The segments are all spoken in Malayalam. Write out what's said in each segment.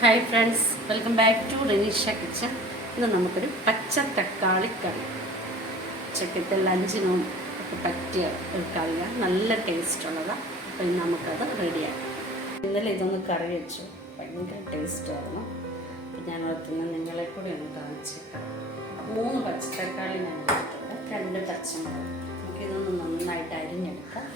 Hi friends, welcome back to Renisha kitchen. ഇന്ന് നമുക്കൊരു പച്ച തക്കാളി കറി, ഉച്ചക്കത്തെ ലഞ്ചിനും ഒക്കെ പറ്റിയ ഒരു കറിയാണ്. നല്ല ടേസ്റ്റുള്ളതാണ്. അപ്പോൾ ഇന്ന് നമുക്കത് റെഡിയാക്കാം. ഇന്നലെ ഇതൊന്ന് കറി വെച്ചു, ഭയങ്കര ടേസ്റ്റായിരുന്നു. അപ്പോൾ ഞാൻ ഓർത്തുനിന്ന് നിങ്ങളെ കൂടി ഒന്ന് കാണിച്ചേക്കാം. 3 പച്ചത്തക്കാളി ഞാൻ എടുത്തിട്ടുണ്ട്, 2 പച്ചമുളക്. നമുക്കിതൊന്ന് നന്നായിട്ട് അരിഞ്ഞെടുക്കാം.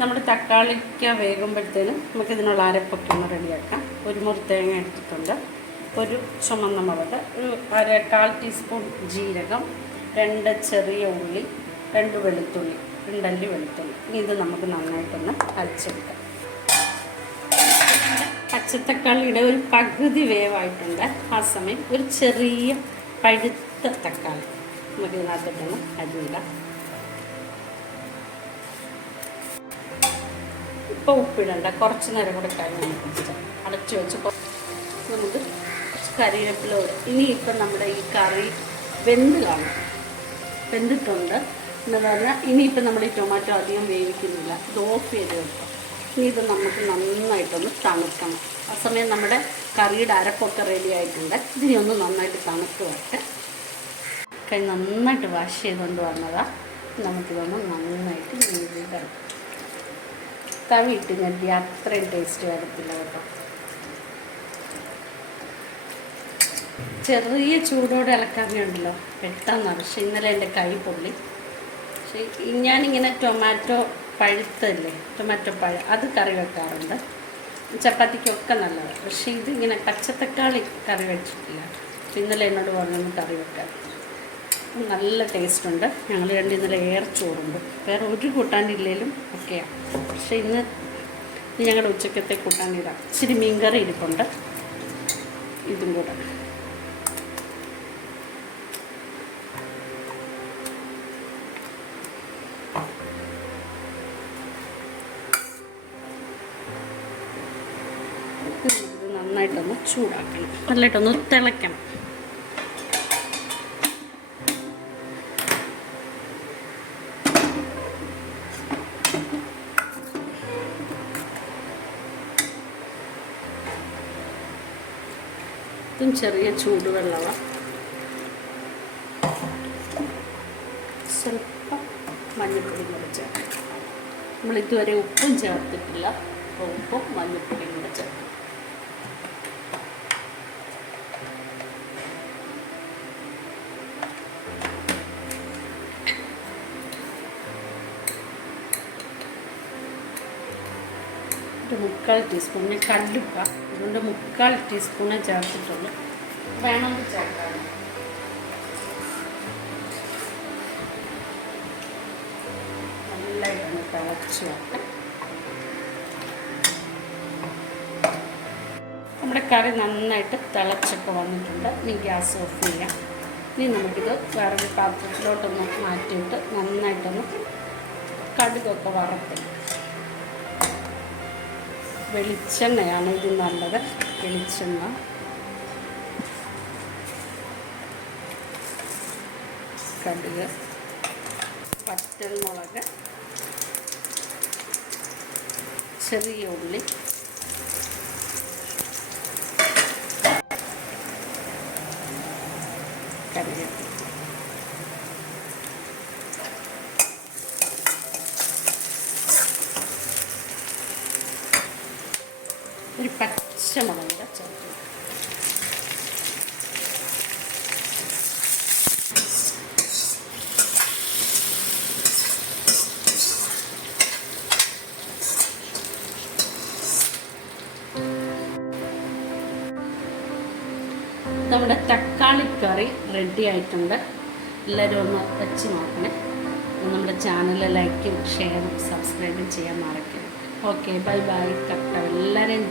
നമ്മുടെ തക്കാളിക്ക വേകുമ്പോഴത്തേനും നമുക്കിതിനുള്ള അരപ്പൊക്കെ ഒന്ന് റെഡിയാക്കാം. 1 മുറി തേങ്ങ എടുത്തിട്ടുണ്ട്, ഒരു ചുമന്ന മുളക്, ഒരു 1/4 ടീസ്പൂൺ ജീരകം, 2 ചെറിയ ഉള്ളി, 2 വെളുത്തുള്ളി, 2 അല്ലി വെളുത്തുള്ളി. ഇനി ഇത് നമുക്ക് നന്നായിട്ടൊന്ന് അരച്ചെടുക്കാം. പച്ചത്തക്കാളിയുടെ ഒരു പകുതി വേവായിട്ടുണ്ട്. ആ സമയം ഒരു ചെറിയ പഴുത്ത തക്കാളി നമുക്കിതിനകത്തോട്ടൊന്ന് അരിഞ്ഞിടാം. ഇപ്പോൾ ഉപ്പിടണ്ട, കുറച്ച് നേരം കൂടെ കഴിഞ്ഞ് അടച്ചു വെച്ച് നമുക്ക് കറിവേപ്പില. ഇനിയിപ്പം നമ്മുടെ ഈ കറി വെന്തിട്ടുണ്ട് എന്ന് പറഞ്ഞാൽ ഇനിയിപ്പം നമ്മൾ ഈ ടൊമാറ്റോ അധികം വേവിക്കുന്നില്ല, ഇത് ഓഫ് ചെയ്ത് വെക്കാം. ഇനി ഇത് നമുക്ക് നന്നായിട്ടൊന്ന് തണുക്കണം. ആ സമയം നമ്മുടെ കറിയുടെ അരപ്പൊക്കെ റെഡി ആയിട്ടുണ്ട്. ഇതിനെ ഒന്ന് നന്നായിട്ട് തണുത്ത് വരട്ടെ. കൈ നന്നായിട്ട് വാഷ് ചെയ്തുകൊണ്ട് വന്നതാണ്. നമുക്കിതൊന്ന് നന്നായിട്ട് നീക്കിയിടാം. തവി ഇട്ട് ഞെട്ടി അത്രയും ടേസ്റ്റ് വരത്തില്ല കേട്ടോ. ചെറിയ ചൂടോടെ ഇളക്കാറുണ്ടല്ലോ പെട്ടെന്നാണ്. പക്ഷെ ഇന്നലെ എൻ്റെ കൈ പൊള്ളി. പക്ഷേ ഞാനിങ്ങനെ ടൊമാറ്റോ പഴുത്തല്ലേ, ടൊമാറ്റോ അത് കറി വെക്കാറുണ്ട്, ചപ്പാത്തിക്കൊക്കെ നല്ലതാണ്. പക്ഷേ ഇതിങ്ങനെ പച്ചത്തക്കാളി കറി വെച്ചിട്ടില്ല. ഇന്നലെ എന്നോട് പറഞ്ഞൊന്ന് കറി വെക്കാൻ. നല്ല ടേസ്റ്റുണ്ട്. ഞങ്ങൾ ഇന്നലെ ഏറെ ചോറുണ്ട്, വേറെ ഒരു കൂട്ടാനില്ലേലും ഒക്കെയാണ്. പക്ഷേ ഇന്ന് ഞങ്ങളുടെ ഉച്ചക്കത്തെ കൂട്ടാനിടാം. ഇച്ചിരി മീൻകറി ഇരിപ്പുണ്ട്, ഇതും കൂടെ. ഇത് നന്നായിട്ടൊന്ന് ചൂടാക്കണം, നല്ലതായിട്ടൊന്ന് തിളയ്ക്കണം. ഇതും ചെറിയ ചൂടുവെള്ളമാണ്. സ്വല്പം മഞ്ഞൾപ്പൊടി കൂടെ ചേർക്കാം. നമ്മളിതുവരെ ഉപ്പും ചേർത്തിട്ടില്ല, ഉപ്പും മഞ്ഞൾപ്പൊടിയും കൂടെ ചേർക്കാം. ഒരു 3/4 ടീസ്പൂൺ ഞാൻ കല്ലുപ്പ, അതുകൊണ്ട് 3/4 ടീസ്പൂണേ ചേർത്തിട്ടുള്ളൂ. വേണമെങ്കിൽ ചേർക്കാം. നല്ലതായിട്ടൊന്ന് തിളച്ച് വെക്കാം. നമ്മുടെ കറി നന്നായിട്ട് തിളച്ചൊക്കെ വന്നിട്ടുണ്ട്. ഇനി ഗ്യാസ് ഓഫ് ചെയ്യാം. ഇനി നമുക്കിത് വേറൊരു പാത്രത്തിലോട്ടൊന്ന് മാറ്റിയിട്ട് നന്നായിട്ടൊന്ന് കടുകൊക്കെ വറുത്ത്, വെളിച്ചെണ്ണയാണ് ഇത് നല്ലത്. വെളിച്ചെണ്ണ, കടുക്, വറ്റൽമുളക്, ചെറിയ ഉള്ളി, കറിവേപ്പില. ഒരു പച്ചമുളക് ചേർത്ത് നമ്മുടെ തക്കാളിക്കറി റെഡി ആയിട്ടുണ്ട്. എല്ലാവരും ഒന്ന് വെച്ച് നോക്കണേ. നമ്മുടെ ചാനൽ ലൈക്കും ഷെയറും സബ്സ്ക്രൈബും ചെയ്യാൻ മറക്കരുത്. Okay, bye bye. കട്ട എല്ലാവരെയും